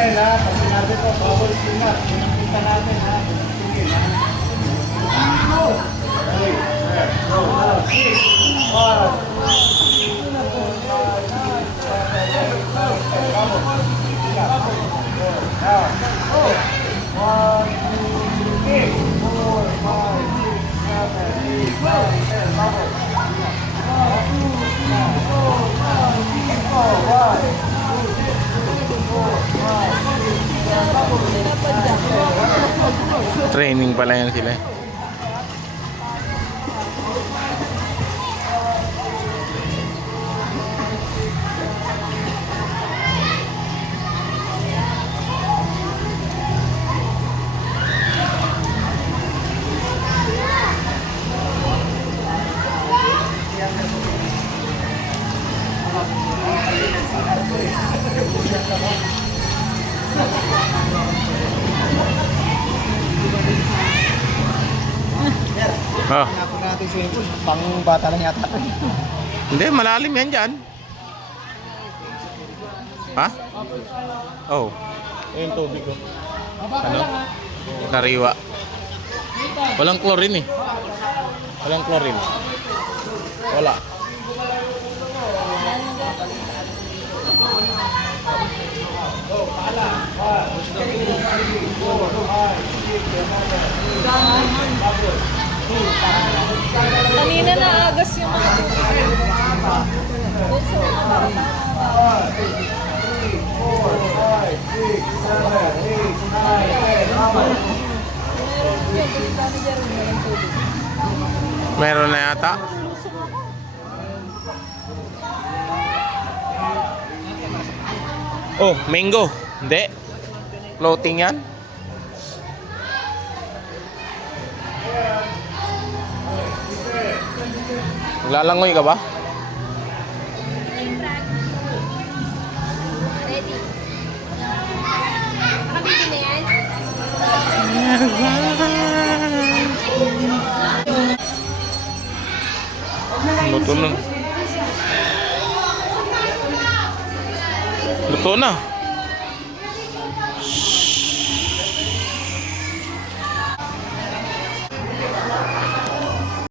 pen ha. Pag sinabi ko, bawal sumat. Natin ha. Sige ha. There. Go. Now, six, five, One, two, three, four, five, six, seven, eight, Training pala yan sila. Ah. Hanapin natin swimming pool. Pang bata lang yata. Hindi, malalim yan dyan. Ha? Oh. Ayun tubig oh. ko. Ano? Kariwa. Walang chlorine eh. Walang chlorine. Wala. Go, Kanina na agas yung mga tubig. Meron na yata. Oh, mango. Hindi. Floating yan. Yeah. Lalangoy ka ba? Luto na. Luto na.